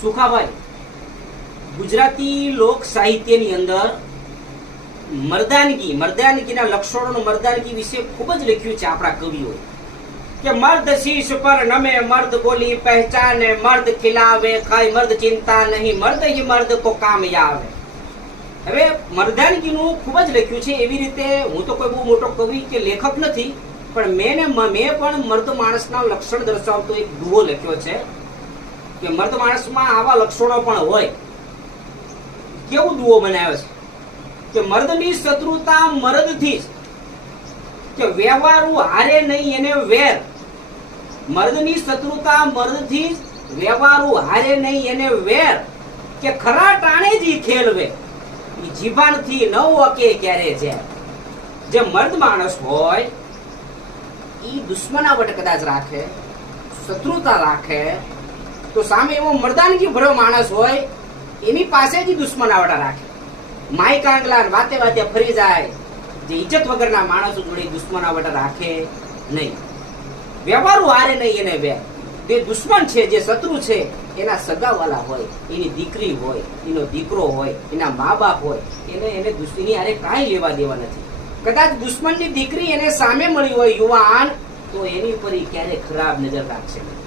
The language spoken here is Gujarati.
સુખાભાઈ, ગુજરાતી લોક સાહિત્યની અંદર મર્દાનગીના લક્ષણો, મર્દાનગી વિશે ખૂબ જ લખ્યું છે આપણા કવિઓએ કે મર્દ શીશ પર નમે, મર્દ બોલી પહેચાને, મર્દ ખિલાવે ખાય, મર્દ ચિંતા નહીં, મર્દ ही મર્દ કો કામયાબ. હવે મર્દાનગીનું ખૂબ જ લખ્યું છે. એવી રીતે હું તો કોઈ બહુ મોટો કવિ કે લેખક નથી, પણ મેં પણ મર્દ માણસના લક્ષણ દર્શાવતો એક દુહો લખ્યો છે કે મર્દ માણસમાં આવા લક્ષણો પણ હોય. કેવું દુહો બનાવ્યો છે કે મર્દની શત્રુતા મર્દથી કે વ્યવહારું હારે નહીં એને વેર. મર્દની શત્રુતા મર્દથી વ્યવહારું હારે નહીં એને વેર, કે ખરા ટાણે જ ખેલવે ઈ જીભાનથી ન ઓકે ક્યારે છે. જે મર્દ માણસ હોય ઈ દુશ્મનાવટ કદાચ રાખે, શત્રુતા રાખે, તો સામે એવો મર્દાનગી ભર્યો માણસ હોય એની પાસે જ દુશ્મનાવટ રાખે. માય કાંગલા વાતે વાતે ફરી જાય. જે ઇજ્જત વગરના માણસો જોડે દુશ્મનાવટ રાખે નહીં. વ્યવહારું હારે નહીં એને બે. જે દુશ્મન છે, જે શત્રુ છે, એના સગાવાલા હોય, એની દીકરી હોય, એનો દીકરો હોય, એના મા બાપ હોય, એને એની હારે કાંઈ લેવા દેવા નથી. કદાચ દુશ્મનની દીકરી એને સામે મળી હોય યુવાન, તો એની ઉપર ક્યારે ખરાબ નજર રાખશે નહીં.